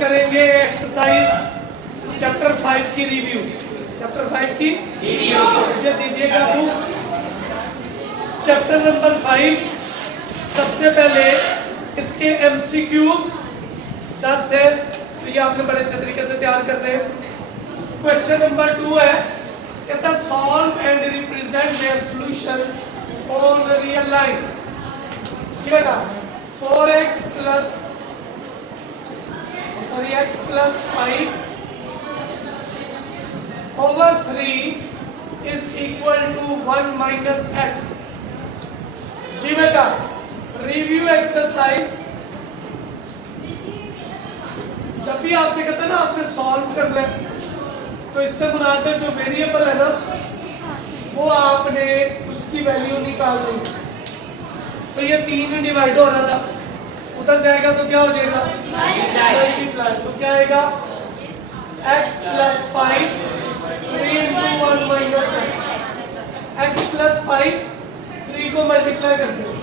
करेंगे exercise chapter 5 की review. Chapter 5 की रिव्यू मुझे दीजिएगा बुक चैप्टर नंबर 5। सबसे पहले इसके एमसीक्यूज 10 है, तो ये आपने बड़े अच्छे तरीके से तैयार कर रहे हैं। क्वेश्चन नंबर 2 है, कहता solve and represent their solution on the real line. बेटा 4x plus x plus 5 over 3 is equal to 1 minus x। जी बेटा रिव्यू एक्सरसाइज। जब भी आपसे कहते हैं ना आपने सॉल्व करना है, तो इससे मुराद है जो वेरिएबल है ना वो आपने उसकी वैल्यू निकालनी। तो ये 3 डिवाइड हो रहा था, उधर जाएगा तो क्या हो जाएगा मल्टीप्लाई। तो क्या आएगा x plus 5 3 into 1 minus x plus 5 3 को मल्टीप्लाई करते हैं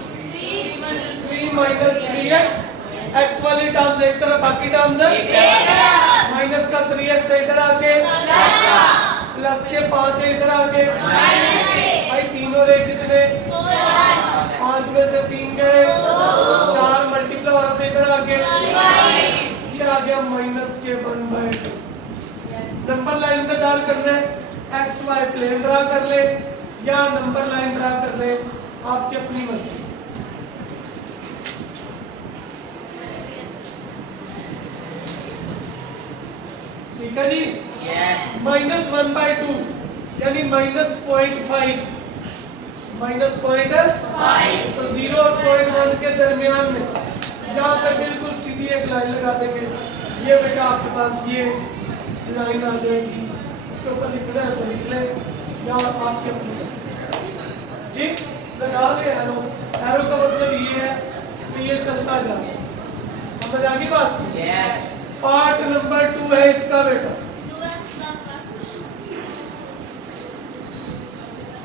3 minus 3x। x वाली टर्म्स एक तरफ, बाकी टर्म्स है माइनस का 3x है इधर आके, प्लस के 5 है इधर आके। भाई 3 और 1 कितने, 5 में से 3 गए 4 मल्टीप्लाई हो रहा था इधर आके, ये आ गया माइनस के 1/2। नंबर लाइन पे सॉल्व करना है, एक्स वाई प्लेन ड्रा कर ले या नंबर लाइन ड्रा कर ले, आपकी अपनी मर्जी। ठीक है जी। -1/2 यानी -0.5, -0.5 तो 0 और 0.1 के दरमियान में यहाँ पे बिल्कुल सीधी एक लाइन लगा देंगे। ये बेटा आपके पास ये लाइन आ जाएगी, इसके ऊपर लिखना है तो लिख ले या आपके अपने जी लगा दे एरो। एरो का मतलब ये है कि ये चलता जा, समझ आ गई बात? पार्ट नंबर 2 है इसका बेटा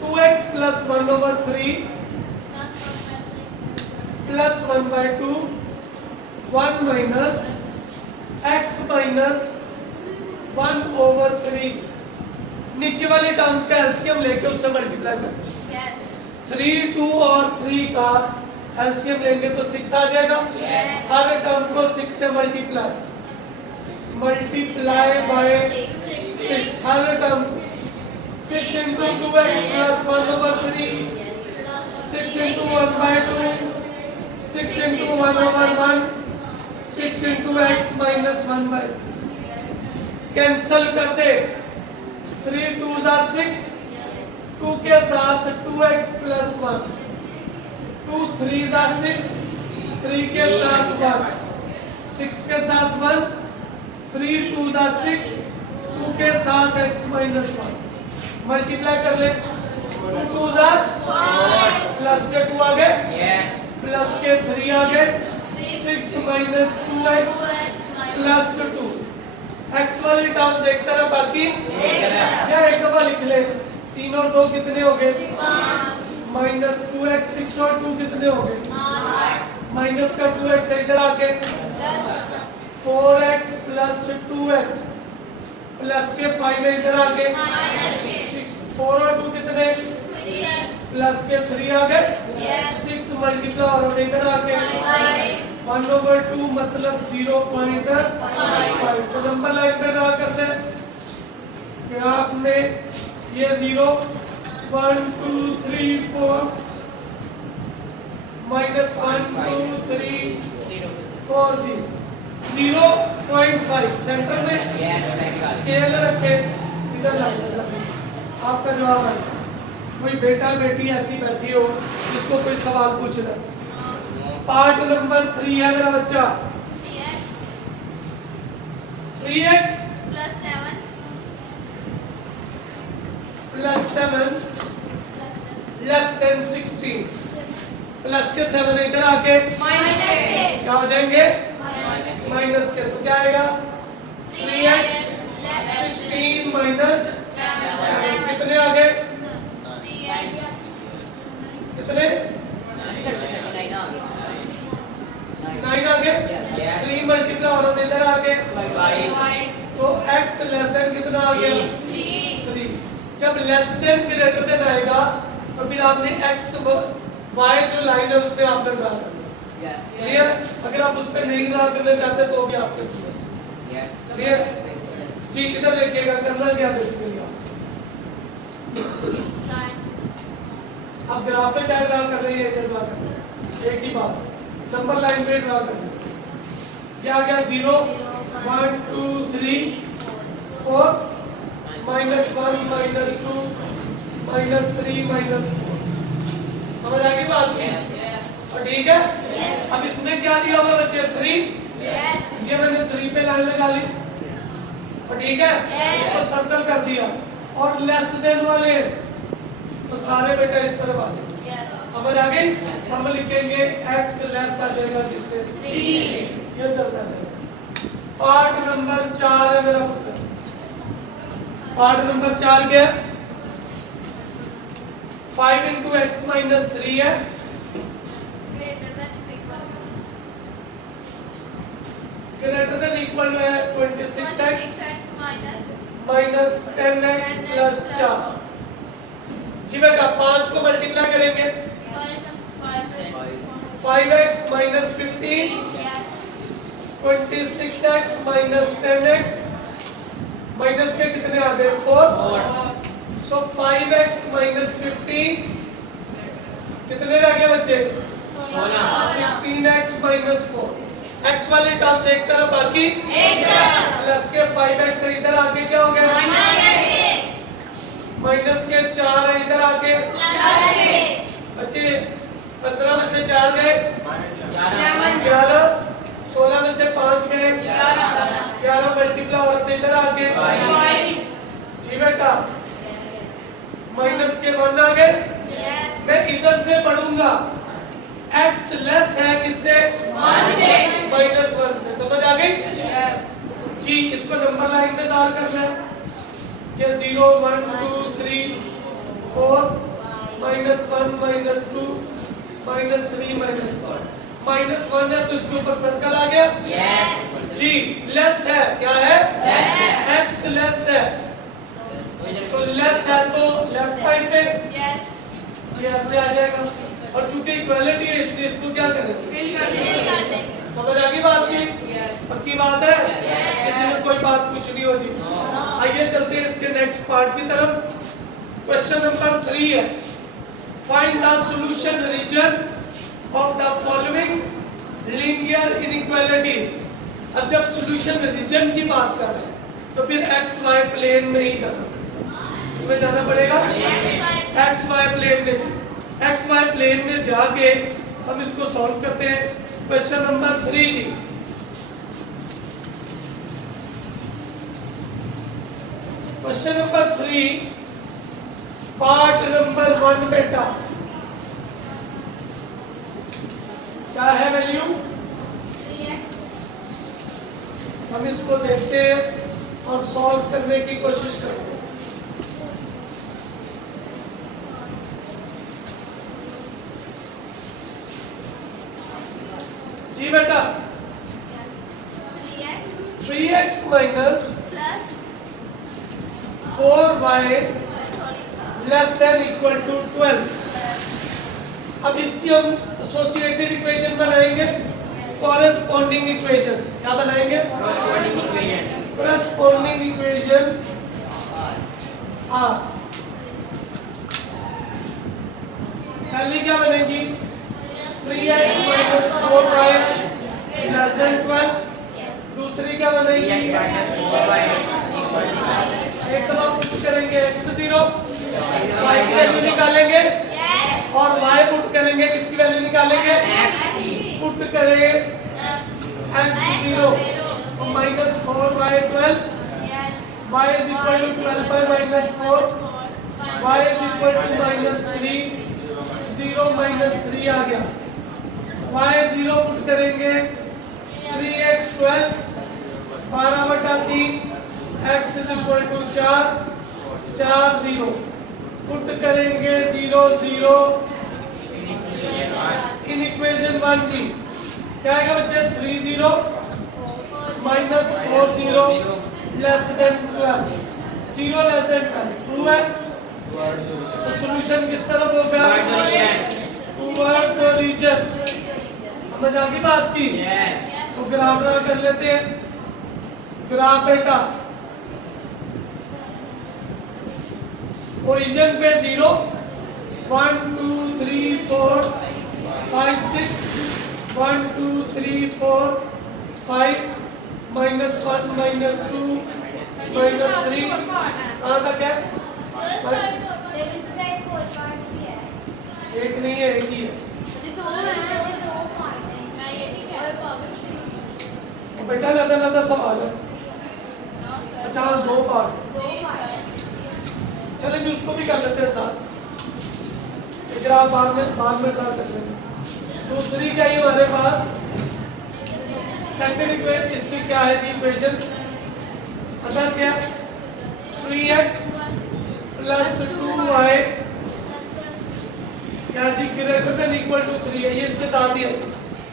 2x plus 1/3 plus 1/2 1 minus x minus 1/3। नीचे वाली टर्म्स का एलसीएम लेके उससे मल्टीप्लाई करते हैं। 3 2 और 3 का एलसीएम लेंगे तो 6 आ जाएगा। हर टर्म को 6 से multiply by 6, her term 6 into 2x plus 1/3 6 into 1/2 6 into 1/1 6 into x minus 1/2। Cancel कर दे, 3 2s are 6, 2 के साथ 2x plus 1, 2 3s are 6, 3 के साथ 1, 6 के साथ 1, 3 2s are 6, 2 के साथ x minus 1। मल्टीप्लाई कर ले, 2 2s are प्लस के 2 आ गए, प्लस के 3 आ गए, 6 minus 2x प्लस 2। x वाली टर्म्स एक तरफ, बाकी या एक दफा लिख ले। 3 और 2 कितने हो गए, माइनस 2x। 6 और 2 कितने हो गए, माइनस का 2x इधर आके 4x प्लस 2x प्लस के 5 इधर आके 6 4 और 2 कितने, प्लस के 3 आ गए, 6 मल्टीप्लाई और इधर आके 1/2 मतलब 0.5। तो नंबर लाइन पे ड्रा करते हैं ग्राफ में, ये 0 1 2 3 4 -1 2 3 4 जी 0.5 सेंटर में स्केल रखे, इधर लाइन रखे। आपका जवाब है। कोई बेटा बेटी ऐसी बैठी हो जिसको कोई सवाल पूछना। पार्ट नंबर 3 है मेरा बच्चा 3x plus 7 less than 16 plus के 7 इधर आके क्या हो जाएंगे माइनस के। तो क्या आएगा 3x 16 माइनस कितने आ गए, कितने 9 आ गए, 3 मल्टीप्लाई और इधर आ गए, तो x लेस देन कितना आ गया, 3। जब लेस देन ग्रेटर देन आएगा तो फिर आपने x y जो लाइन है उसमें आपने ड्रा करना है, क्लियर। अगर आप उस पर नहीं ड्रा करना चाहते तो भी आपके पास, क्लियर जी। इधर देखिएगा करना क्या बेसिकली आप ग्राफ पे चाहे ड्रा कर रहे हैं, इधर ड्रा कर रहे हैं, एक ही बात, नंबर लाइन पे ड्रा करना है। क्या आ गया, 0 1 2 3 4 -1 -2 -3 -4, समझ आ गई बात की? और ठीक है, अब इसमें क्या दिया हुआ बच्चे, 3, ये मैंने 3 पे लाइन लगा ली, और ठीक है, इसको सर्कल कर दिया, और लेस देन वाले तो सारे बेटा इस तरफ आ जाए, समझ आ गई। हम लिखेंगे x लेस आ जाएगा किससे, 3, ये चलता जाएगा। पार्ट नंबर 4 है मेरा पुत्र, पार्ट नंबर 4 क्या है, 5 into x minus 3 है, ग्रेटर देन इक्वल है 26x minus 10x plus 4। जी बेटा 5 को मल्टीप्लाई करेंगे, 5x minus 15, 26x minus 10x, minus के कितने आ गए, 4, सो 5x minus 15 कितने रह गए बच्चे, 16x minus 4। x वाली टर्म एक तरफ बाकी एक तरफ, प्लस के 5x है इधर आके क्या हो गया, माइनस के 4 है इधर आके बच्चे 15 में से 4 गए 11, 16 में से 5 गए 11 मल्टीप्लाई और इधर आके जी बेटा माइनस के 1 आ गए। मैं इधर से पढ़ूंगा, x लेस है किससे, -1 से, समझ आ गई जी। इसको नंबर लाइन में ज़ाहिर करना है, ये 0 1 2 3 4 -1 -2 -3 -4 -1 है तो इसके ऊपर सर्कल आ गया जी। लेस है, क्या है, x लेस है, तो लेस है तो लेफ्ट साइड पे ये ऐसे आ जाएगा, और चूंकि इक्वालिटी है इसलिए इसको क्या करेंगे, समझ आ गई बात की, पक्की बात है, किसी में कोई बात पूछनी हो जी। आइए चलते हैं इसके नेक्स्ट पार्ट की तरफ। क्वेश्चन नंबर 3 है, find the solution region of the following linear inequalities. अब जब सॉल्यूशन रीजन की बात कर रहे हैं तो फिर एक्स वाई प्लेन में ही जाना पड़ेगा, इसमें जाना पड़ेगा एक्स वाई प्लेन में। एक्स वाई प्लेन में जाके हम इसको सॉल्व करते हैं। क्वेश्चन नंबर 3 जी, क्वेश्चन नंबर 3 पार्ट नंबर 1 बेटा क्या है वैल्यू, हम इसको देखते हैं और सॉल्व करने की कोशिश करते हैं। जी बेटा 3x minus 4y less than equal to 12। अब इसकी हम एसोसिएटेड इक्वेशन बनाएंगे, कॉरेस्पॉन्डिंग इक्वेशंस। क्या बनाएंगे, कॉरेस्पॉन्डिंग इक्वेशन। पहली क्या बनेगी, 3x minus 4y less then 12। दूसरी क्या बनेगी, एक तो हम पुट करेंगे x0, y की वैल्यू निकालेंगे और y पुट करेंगे, किसकी वैल्यू निकालेंगे, पुट करेंगे x0 और minus 4y 12, y is equal to 12 by minus 4, y is equal to minus 3, 0 minus 3 आ गया, y0 पुट करेंगे 3x 12 12/3, x is equal to 4 4 0 put करेंगे 0 0 इन इक्वेशन 1 जी। क्या आएगा बच्चे 30 minus 40 less than 12 0 less than 12 true है तो solution किस तरफ होगा टुवर्ड्स ओरिजिन समझ आ गई बात की तो ग्राफ ड्रा कर लेते हैं ग्राफ बेटा ओरिजिन पे 0 1 2 3 4 5 6 1 2 3 4 5 माइनस 1 माइनस 2 माइनस 3 कहाँ तक है एक नहीं है एक ही है बेटा लदा सवाल है अच्छा दो पार्ट चलेंगे उसको भी कर लेते हैं साथ ग्राफ बाद में ड्रा कर लेंगे दूसरी क्या है हमारे पास सेकंड इक्वेशन इसकी क्या है जी इक्वेशन अगर क्या 3x प्लस 2y क्या जी ग्रेटर देन इक्वल टू 3 है ये इसके साथ ही है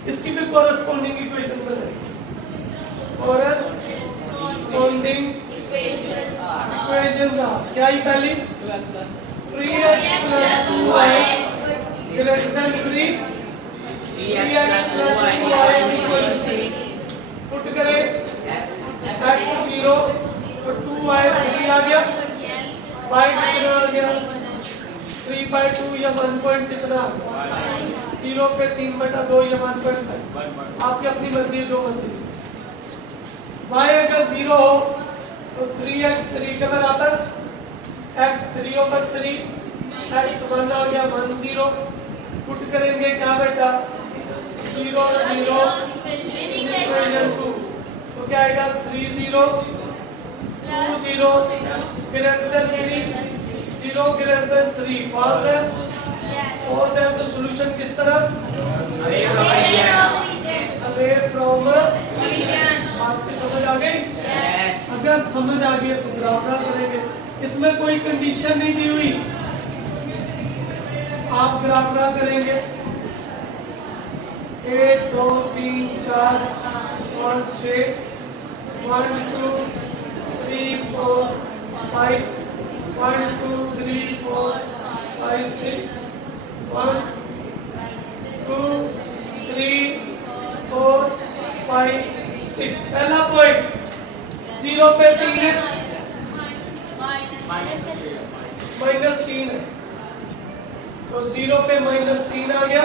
इसकी भी कोरेस्पोंडिंग इक्वेशन बनाएंगे कोरेस्पोंडिंग इक्वेशंस आर क्या ही पहली 3x plus 2y greater than 3 3x plus 2y is equal to 3 put करें x 0 और 2y 3 आ गया y कितना आ गया 3/2 या 1 पॉइंट कितना 0 पे 3/2 या 1.5 आपकी अपनी मर्जी जो मर्जी y अगर 0 हो तो 3x 3 के बराबर x 3 over 3 x 1 आ गया 1 0 पुट करेंगे क्या बेटा 0 0 इक्वेशन 2 तो क्या आएगा 3 0 2 0 greater than 3 0 greater than 3 false है फॉल्स है तो सॉल्यूशन किस तरफ अवे फ्रॉम आपकी समझ आ गई अगर समझ आ गई तो ग्राफ ड्रा करेंगे इसमें कोई कंडीशन नहीं दी हुई आप ग्राफ ड्रा करेंगे 1 2 3 4 5 6 1 2 3 4 5 1 2 3 4 5 6 1 2 3 4 5 6 पहला पॉइंट 0 पे 3 है -3 है तो 0 पे -3 आ गया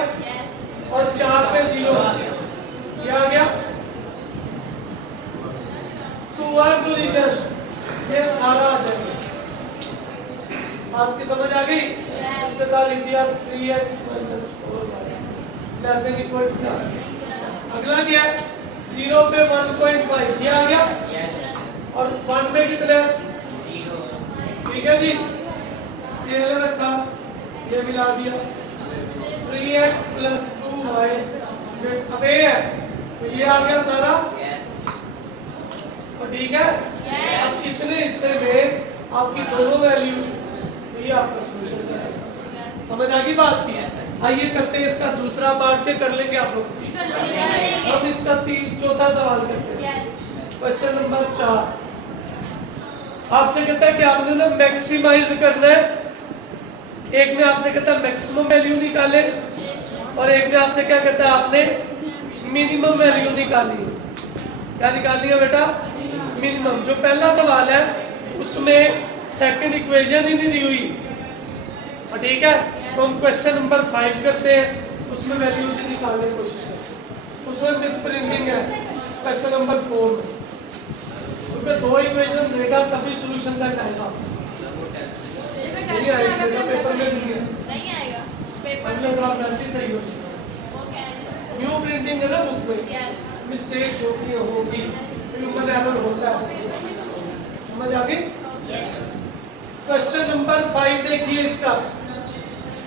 और 4 पे 0 आ गया क्या आ गया टुवर्ड्स ओरिजिन ये सारा आ जाएगा आपकी समझ आ गई इसके साथ लिख दिया 3x - 4y less than equal to अगला क्या है 0 पे 1.5 ये आ गया और 1 पे कितना है 0 ठीक है जी स्केल रखा ये मिला दिया 3x plus 2y अब ये है तो ये आ गया सारा तो ठीक है अब इतने हिस्से में आपकी दोनों वैल्यूज तो ये आपका सॉल्यूशन है समझ आ गई बात की आइए करते हैं इसका दूसरा पार्ट के कर लेंगे आप लोग अब इसका चौथा सवाल करते हैं क्वेश्चन नंबर 4 आपसे कहता है कि आपने ना मैक्सिमाइज करना है एक ने आपसे कहता है मैक्सिमम वैल्यू निकाले और एक ने आपसे क्या कहता है आपने मिनिमम वैल्यू निकाली है क्या निकालनी है बेटा मिनिमम जो पहला सवाल है उसमें सेकंड इक्वेशन ही नहीं दी हुई और ठीक है तो हम क्वेश्चन नंबर 5 करते हैं उसमें वैल्यूज निकालने की कोशिश करते हैं उसमें मिसप्रिंटिंग है क्वेश्चन नंबर 4 में क्योंकि दो इक्वेशन देगा तभी सॉल्यूशन सेट आएगा नहीं आएगा पेपर में नहीं आएगा पेपर में आप वैसे सही हो न्यू प्रिंटिंग है ना बुक में मिस्टेक्स होगी ह्यूमन एरर होता है समझ आ गई क्वेश्चन नंबर 5 देखिए इसका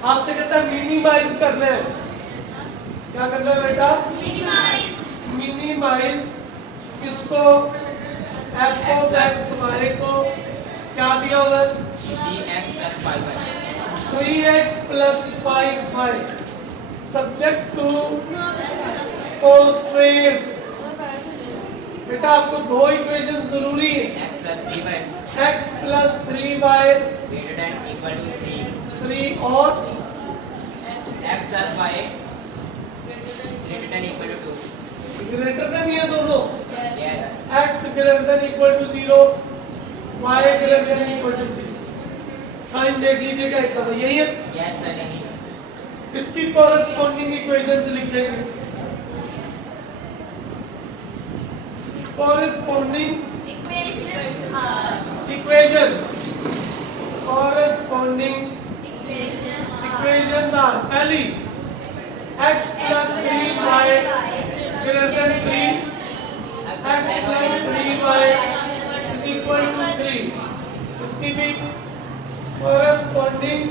आपसे कहता है मिनिमाइज करना है क्या करना है बेटा मिनिमाइज किसको f of x y को क्या दिया हुआ है 3x plus 5y subject to constraints। बेटा आपको दो इक्वेशन जरूरी है। x plus 3y greater than equal to 3 और x plus y greater than equal to 2। Greater than ये दोनों yes x greater than equal to 0 y greater than equal to 0। Sign देख लीजिएगा एक दफा, यही है। yes sir नहीं इसकी कॉरेस्पॉन्डिंग इक्वेशंस लिखेंगे। Corresponding Equations are equations corresponding equations are पहली x plus 3y greater than 3 x plus 3y is equal to 3। इसकी भी corresponding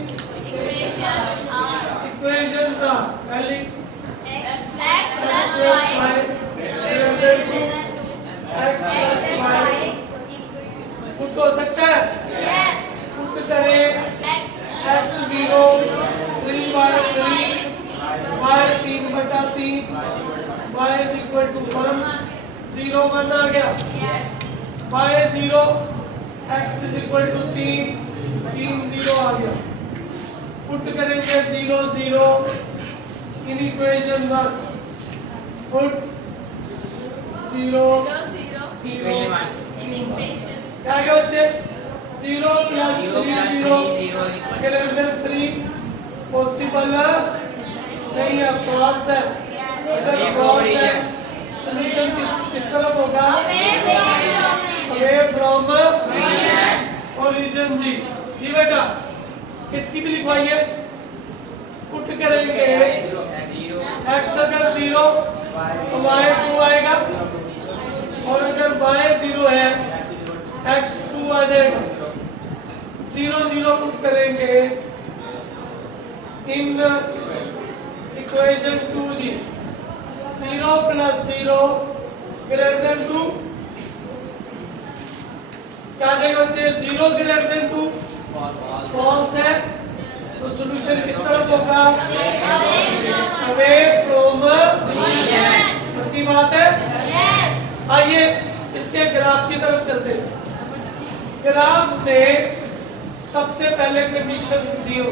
equations are पहली x plus y greater than 2 x plus y put हो सकता है। yes put करें x x 0 3y 3 y 3/3 y is equal to 1 0 1 आ गया yes y 0 x is equal to 3 3 0 आ गया। Put करेंगे 0 0 in equation 1 put 0 equation 1 in equations क्या आएगा बच्चे 0 plus 3 0 greater than 3 पॉसिबल नहीं है, फॉल्स है। अगर फॉल्स है सॉल्यूशन किस तरफ होगा अवे फ्रॉम ओरिजिन। जी जी बेटा इसकी भी लिखवाइए। पुट करेंगे x अगर 0 तो y 2 आएगा और अगर y 0 है x 2 आ जाएगा। 0 0 पुट करेंगे in equation 2g 0 plus 0 greater than 2 क्या आ जाएगा बच्चे 0 greater than 2 फॉल्स है तो सॉल्यूशन किस तरफ होगा अवे फ्रॉम की बात है। आइए इसके ग्राफ की तरफ चलते हैं। ग्राफ में सबसे पहले कंडीशंस दी हो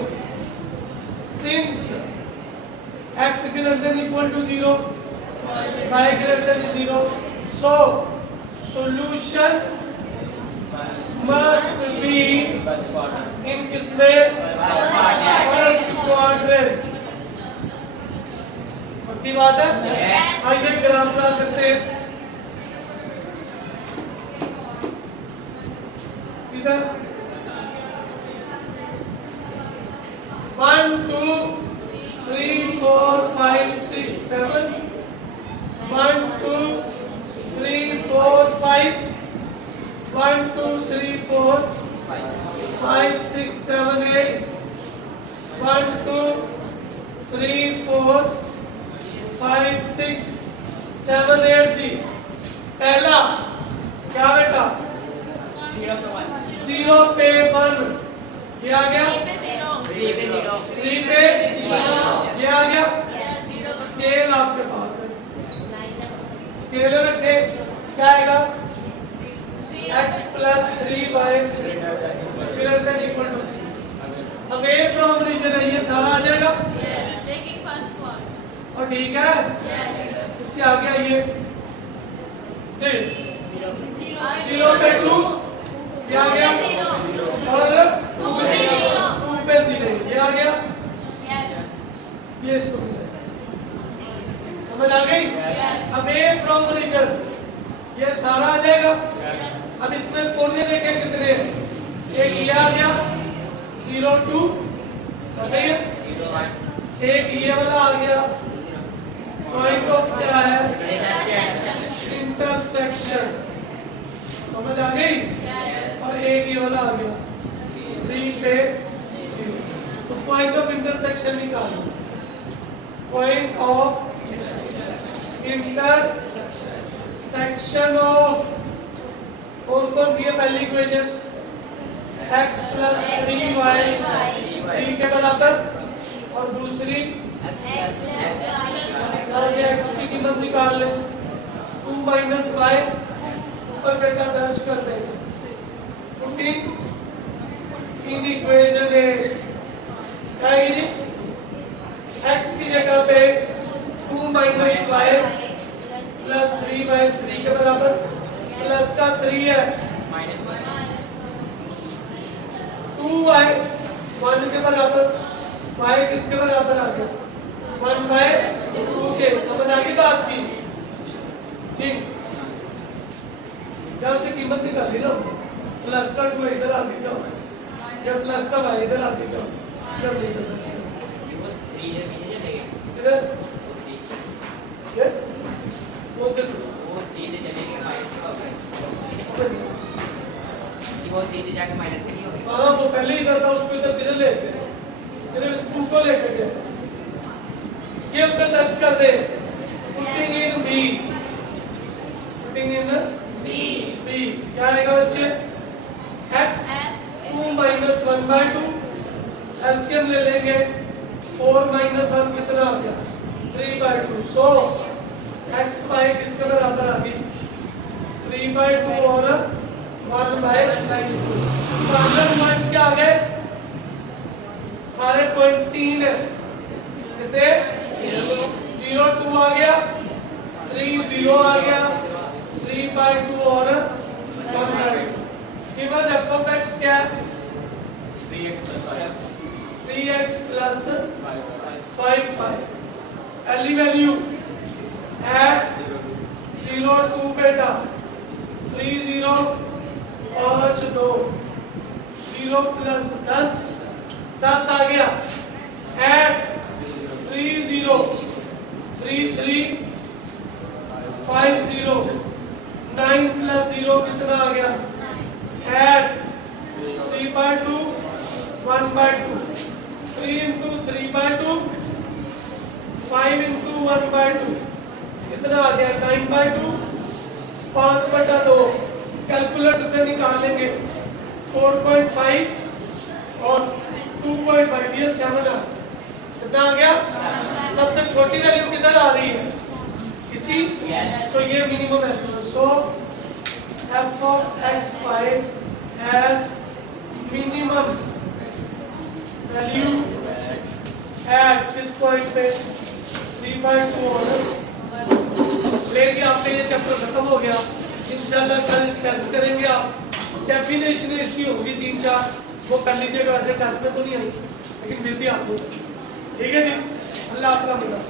since x greater than equal to 0 y greater than 0 so solution must be in किसमें फर्स्ट क्वाड्रेंट। पक्की बात है। आइए ग्राफ ड्रा करते हैं। इधर 1 2 3 4 5 6 7 1 2 3 4 5 1 2 3 4 5 6 7 8 1 2 3 4 5 6 7 8 जी। पहला क्या बेटा 0 पे 1 ये आ गया 3 पे ये आ गया। स्केल आपके पास है स्केल रखे क्या आएगा x plus 3y greater than equal to 3 away from region है ये सारा आ जाएगा और ठीक है। इससे आगे आइए 0 पे 2 ये आ गया और 2 पे 0 ये आ गया। ये इसको मिला समझ आ गई। अवे फ्रॉम रीजन ये सारा आ जाएगा। अब इसमें कोने देखें कितने हैं एक ये आ गया 0 2 सही है। एक ये वाला आ गया पॉइंट ऑफ क्या है इंटरसेक्शन समझ आ गई। और एक ये वाला आ गया 3 पे 0 तो पॉइंट ऑफ इंटरसेक्शन निकालो। पॉइंट ऑफ इंटरसेक्शन ऑफ कौन कौन सी है पहली इक्वेशन x plus 3y 3 के बराबर और दूसरी यहाँ से x की कीमत निकाल लें 2 माइनस वाई ऊपर बेटा दर्ज कर देंगे पुटिंग इन इक्वेशन ए क्या आएगी जी x की जगह पे 2 माइनस वाई प्लस 3/3 के बराबर प्लस का 3 है माइनस 2y 1 के बराबर y किसके बराबर आ गया 1/2 के समझ आ गई बात की ठीक यहाँ से कीमत निकाली ना प्लस का 2 इधर आ गया या प्लस का y इधर आ गया जब नहीं पता चला वो 3 इधर पीछे चले गए इधर वो 3 ये वो से वो 3 इधर चले गए माइनस का हो गया कि वो 3 इधर जाके माइनस का नहीं हो गया हाँ वो पहले इधर था उसको इधर किधर ले गए सिर्फ इस 2 को लेकर गए ये उधर टच कर दे putting in b putting in b क्या आएगा बच्चे x 2 माइनस 1/2 एलसीएम ले लेंगे 4 माइनस 1 कितना आ गया 3/2 सो x y किसके बराबर आ गई 3/2 और 1/2 पॉइंट्स क्या आ गए सारे पॉइंट 3 है कितने 0 2 आ गया 3 0 आ गया 3/2 और 1/2 कीमत f of x क्या है 3x plus 5 Eli value eight 0 2 बेटा 3 0 5 2 0 प्लस 10 10 आ गया एट 3 0 3 3 5 0 9 प्लस 0 कितना आ गया एट 3/2 1/2 3 into 3/2 5 into 1/2 कितना आ गया 9/2 5/2 कैलकुलेटर से निकाल लेंगे 4.5 और 2.5 ये 7 आ कितना आ गया सबसे छोटी वैल्यू किधर आ रही है इसी सो ये minimum value so f of x y has minimum value at this point पे 3/2 और लेकिन आपने ये चैप्टर खत्म हो गया इंशाल्लाह कल टेस्ट करेंगे आप डेफिनेशन इसकी होगी 3-4 वो कर लीजिएगा वैसे टेस्ट में तो नहीं आई लेकिन फिर भी आपको ठीक है जी अल्लाह आपका मदद